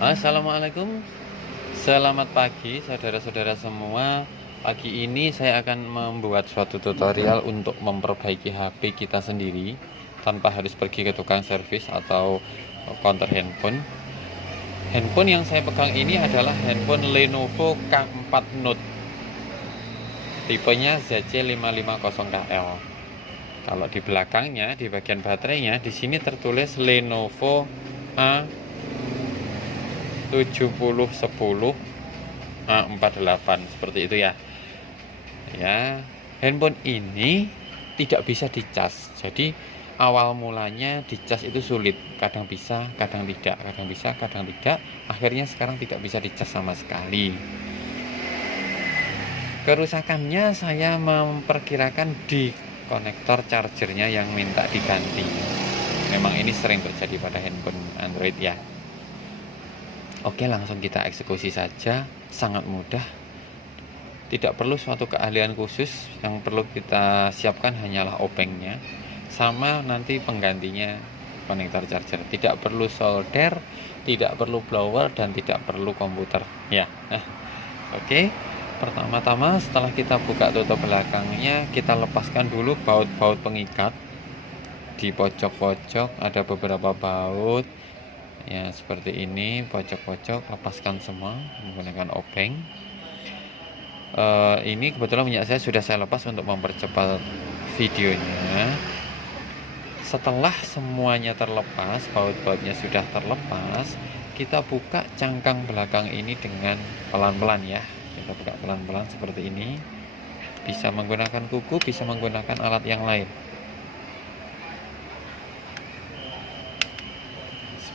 Assalamualaikum, selamat pagi saudara-saudara semua. Pagi ini saya akan membuat suatu tutorial untuk memperbaiki HP kita sendiri tanpa harus pergi ke tukang servis atau counter handphone. Handphone yang saya pegang ini adalah handphone Lenovo K4 Note, tipenya ZC550KL. Kalau di belakangnya, di bagian baterainya, di sini tertulis Lenovo A 7010 A48 seperti itu ya. Ya, handphone ini tidak bisa dicas. Jadi awal mulanya dicas itu sulit. Kadang bisa, kadang tidak. Kadang bisa, kadang tidak. Akhirnya sekarang tidak bisa dicas sama sekali. Kerusakannya saya memperkirakan di konektor chargernya yang minta diganti. Memang ini sering terjadi pada handphone Android ya. Oke, langsung kita eksekusi saja, sangat mudah. Tidak perlu suatu keahlian khusus, yang perlu kita siapkan hanyalah obengnya, sama nanti penggantinya konektor charger. Tidak perlu solder, tidak perlu blower, dan tidak perlu komputer. Ya, oke. Pertama-tama setelah kita buka tutup belakangnya, kita lepaskan dulu baut-baut pengikat. Di pojok-pojok ada beberapa baut. Ya, seperti ini, pojok-pojok lepaskan semua menggunakan obeng. Ini kebetulan minyak saya sudah lepas untuk mempercepat videonya. Setelah semuanya terlepas, baut-bautnya sudah terlepas, kita buka cangkang belakang ini dengan pelan-pelan ya. Kita buka pelan-pelan seperti ini. Bisa menggunakan kuku, bisa menggunakan alat yang lain.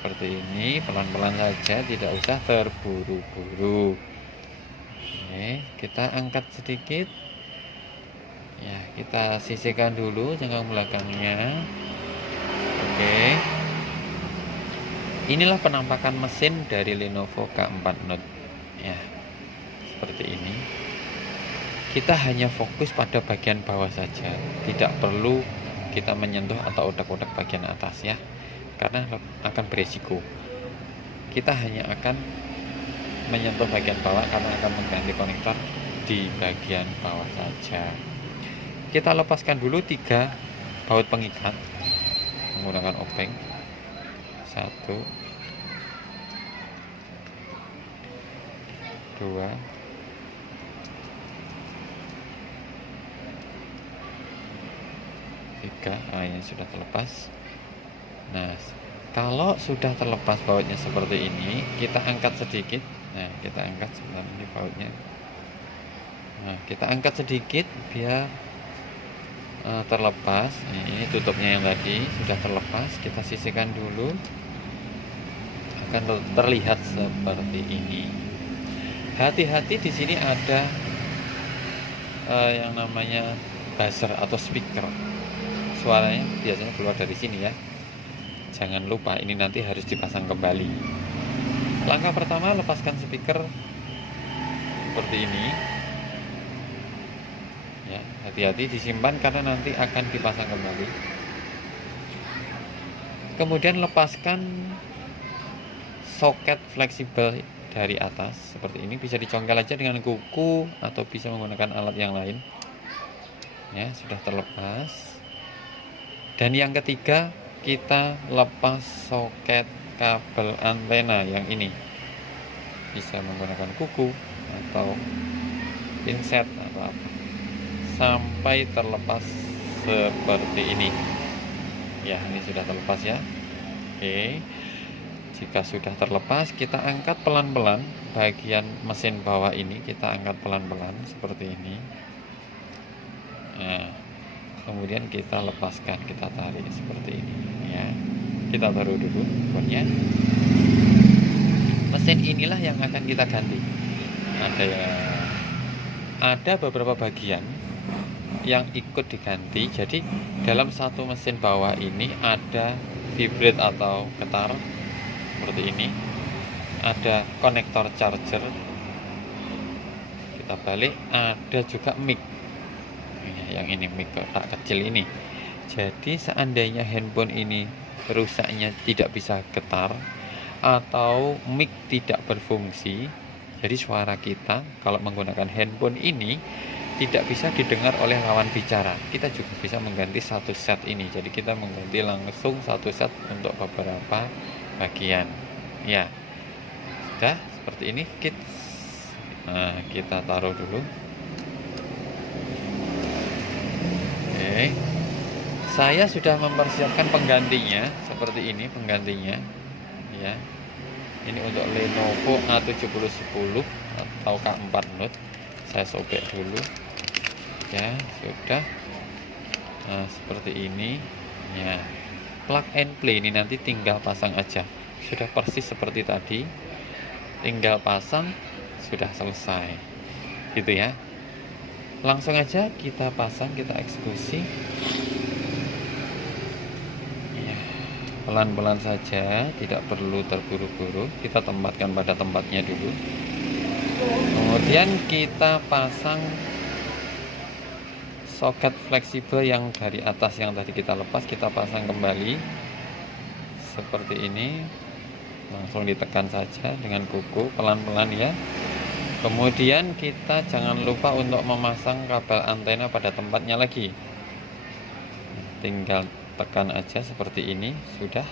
Seperti ini, pelan-pelan saja, tidak usah terburu-buru. Oke, kita angkat sedikit ya, kita sisihkan dulu cangkang belakangnya. Oke, inilah penampakan mesin dari Lenovo K4 Note ya, seperti ini. Kita hanya fokus pada bagian bawah saja, tidak perlu kita menyentuh atau odak-odak bagian atas ya, karena akan beresiko. Kita hanya akan menyentuh bagian bawah karena akan mengganti konektor di bagian bawah saja. Kita lepaskan dulu 3 baut pengikat menggunakan obeng. 1, 2, 3. Ini sudah terlepas. Nah, kalau sudah terlepas bautnya seperti ini, kita angkat sedikit. Nah, kita angkat sebentar, ini bautnya. Nah, kita angkat sedikit biar terlepas. Ini tutupnya yang tadi sudah terlepas. Kita sisihkan dulu. Akan terlihat seperti ini. Hati-hati, di sini ada yang namanya buzzer atau speaker. Suaranya biasanya keluar dari sini ya. Jangan lupa ini nanti harus dipasang kembali. Langkah pertama, lepaskan speaker seperti ini ya, hati-hati disimpan karena nanti akan dipasang kembali. Kemudian lepaskan soket fleksibel dari atas seperti ini, bisa dicongkel aja dengan kuku atau bisa menggunakan alat yang lain ya. Sudah terlepas. Dan yang ketiga, kita lepas soket kabel antena yang ini, bisa menggunakan kuku atau pinset atau apa, sampai terlepas seperti ini ya. Ini sudah terlepas ya. Oke, jika sudah terlepas, kita angkat pelan-pelan bagian mesin bawah ini, kita angkat pelan-pelan seperti ini. Nah, kemudian kita lepaskan, kita tarik seperti ini ya. Kita taruh dulu handphonenya. Mesin inilah yang akan kita ganti. Ada beberapa bagian yang ikut diganti. Jadi dalam satu mesin bawah ini ada vibrat atau getar seperti ini, ada konektor charger, kita balik, ada juga mic. Yang ini mic kotak kecil ini. Jadi seandainya handphone ini rusaknya tidak bisa getar, atau mic tidak berfungsi. Jadi suara kita kalau menggunakan handphone ini tidak bisa didengar oleh lawan bicara. Kita juga bisa mengganti satu set ini. Jadi kita mengganti langsung satu set untuk beberapa bagian. Ya, sudah seperti ini kit. Nah, kita taruh dulu. Oke. Saya sudah mempersiapkan penggantinya seperti ini penggantinya. Ya. Ini untuk Lenovo A7010 atau K4 Note. Saya sobek dulu. Ya, sudah. Nah, seperti ini. Ya. Plug and play ini nanti tinggal pasang aja. Sudah persis seperti tadi. Tinggal pasang, sudah selesai. Gitu ya. Langsung aja kita pasang, kita eksekusi. Ya. Pelan-pelan saja, tidak perlu terburu-buru. Kita tempatkan pada tempatnya dulu. Kemudian kita pasang soket fleksibel yang dari atas yang tadi kita lepas, kita pasang kembali seperti ini. Langsung ditekan saja dengan kuku pelan-pelan ya. Kemudian kita jangan lupa untuk memasang kabel antena pada tempatnya lagi. Tinggal tekan aja seperti ini, sudah.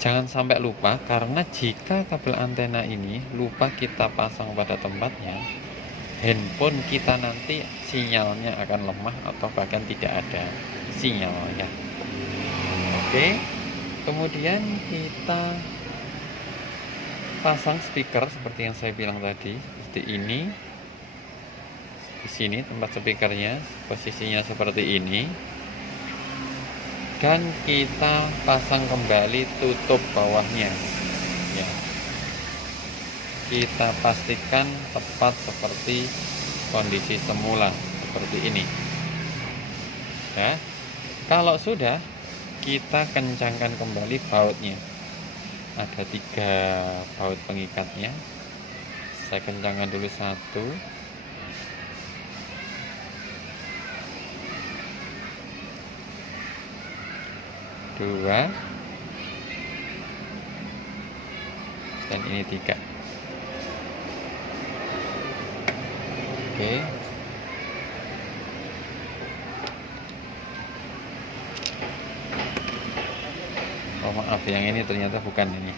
Jangan sampai lupa, karena jika kabel antena ini lupa kita pasang pada tempatnya, handphone kita nanti sinyalnya akan lemah atau bahkan tidak ada sinyal ya. Oke, kemudian kita pasang speaker seperti yang saya bilang tadi, seperti ini. Di sini tempat speakernya, posisinya seperti ini. Dan kita pasang kembali tutup bawahnya ya. Kita pastikan tepat seperti kondisi semula seperti ini ya. Kalau sudah, kita kencangkan kembali bautnya. Ada 3 baut pengikatnya. Saya kencangkan dulu 1. 2 dan ini 3. Oke. Oh maaf, yang ini ternyata bukan ini.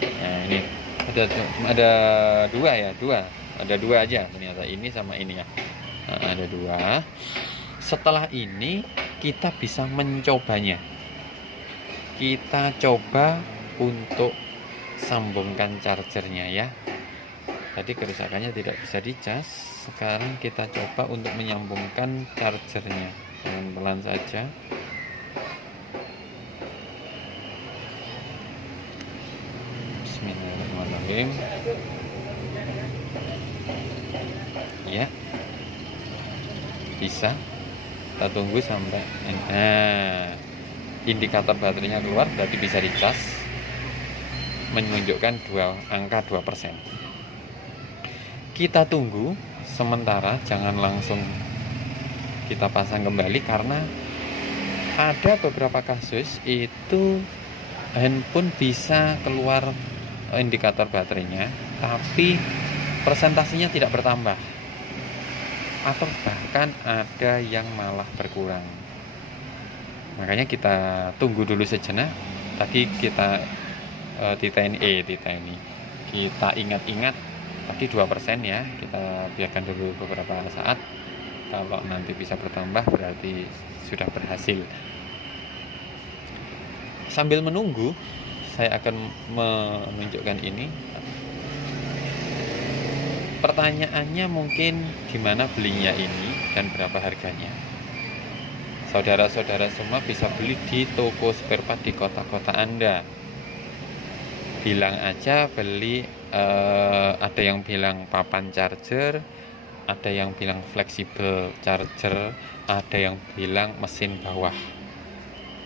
Nah ini ada 2 ya, 2. Ada 2 aja ternyata, ini sama ini ya. Nah, ada 2. Setelah ini kita bisa mencobanya. Kita coba untuk sambungkan chargernya ya. Tadi kerusakannya tidak bisa dicas. Sekarang kita coba untuk menyambungkan chargernya. Pelan-pelan saja. Bismillahirrahmanirrahim. Ya, bisa. Kita tunggu sampai indikator baterainya keluar, berarti bisa dicas, menunjukkan angka 2%. Kita tunggu sementara, jangan langsung kita pasang kembali, karena ada beberapa kasus itu handphone bisa keluar indikator baterainya tapi persentasenya tidak bertambah, atau bahkan ada yang malah berkurang. Makanya kita tunggu dulu sejenak. Tadi kita kita ingat-ingat tadi 2% ya. Kita biarkan dulu beberapa saat. Kalau nanti bisa bertambah berarti sudah berhasil. Sambil menunggu, saya akan menunjukkan ini. Pertanyaannya mungkin gimana belinya ini dan berapa harganya. Saudara-saudara semua bisa beli di toko spare part di kota-kota Anda. Bilang aja beli, ada yang bilang papan charger, ada yang bilang fleksibel charger, ada yang bilang mesin bawah.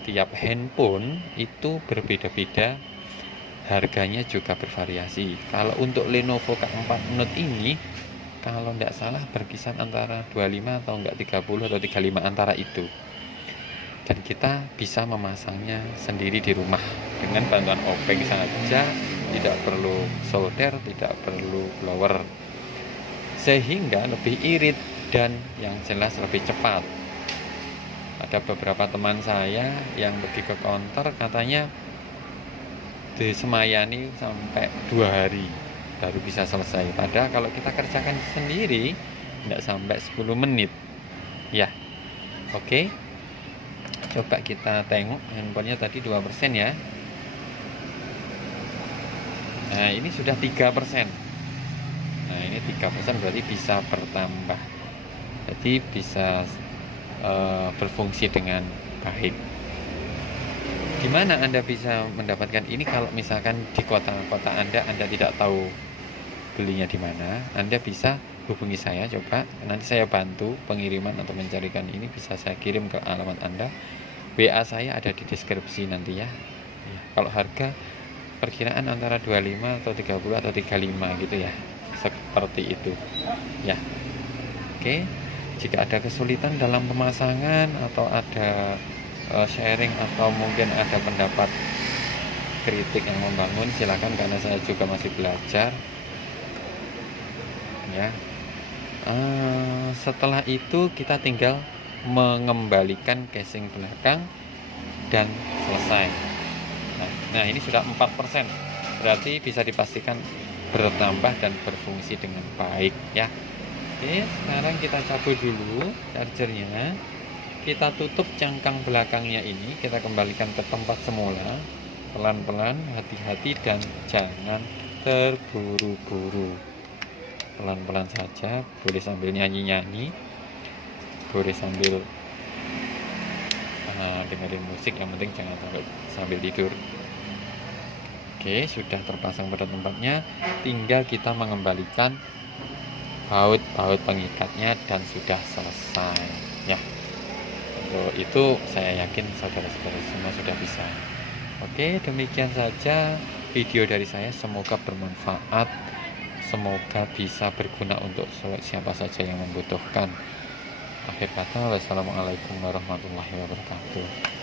Tiap handphone itu berbeda-beda. Harganya juga bervariasi. Kalau untuk Lenovo K4 Note ini, kalau tidak salah berkisar antara 25 atau enggak 30 atau 35 antara itu. dan kita bisa memasangnya sendiri di rumah dengan bantuan obeng saja, tidak perlu solder, tidak perlu blower, sehingga lebih irit dan yang jelas lebih cepat. Ada beberapa teman saya yang pergi ke konter, katanya disemayani sampai 2 hari baru bisa selesai. Padahal kalau kita kerjakan sendiri tidak sampai 10 menit. Ya, oke. Coba kita tengok handphonenya tadi 2% ya. Nah, ini sudah 3%. Nah, ini 3% berarti bisa bertambah. Jadi bisa berfungsi dengan baik. Di mana Anda bisa mendapatkan ini? Kalau misalkan di kota Anda tidak tahu belinya di mana, Anda bisa hubungi saya. Coba nanti saya bantu pengiriman atau mencarikan ini, bisa saya kirim ke alamat Anda. WA saya ada di deskripsi nanti ya. Kalau harga perkiraan antara 25 atau 30 atau 35 gitu ya, seperti itu ya. Oke, jika ada kesulitan dalam pemasangan atau ada sharing atau mungkin ada pendapat kritik yang membangun, silakan, karena saya juga masih belajar ya. Setelah itu kita tinggal mengembalikan casing belakang dan selesai. Nah, ini sudah 4%, berarti bisa dipastikan bertambah dan berfungsi dengan baik ya. Oke, sekarang kita cabut dulu chargernya. Kita tutup cangkang belakangnya ini, kita kembalikan ke tempat semula. Pelan-pelan, hati-hati, dan jangan terburu-buru. Pelan-pelan saja, boleh sambil nyanyi-nyanyi, boleh sambil dengerin musik, yang penting jangan sambil tidur. Oke, sudah terpasang pada tempatnya, tinggal kita mengembalikan baut pengikatnya dan sudah selesai ya. Untuk itu saya yakin saudara-saudara semua sudah bisa. Oke, demikian saja video dari saya, semoga bermanfaat, semoga bisa berguna untuk siapa saja yang membutuhkan. Akhir kata, wassalamualaikum warahmatullahi wabarakatuh.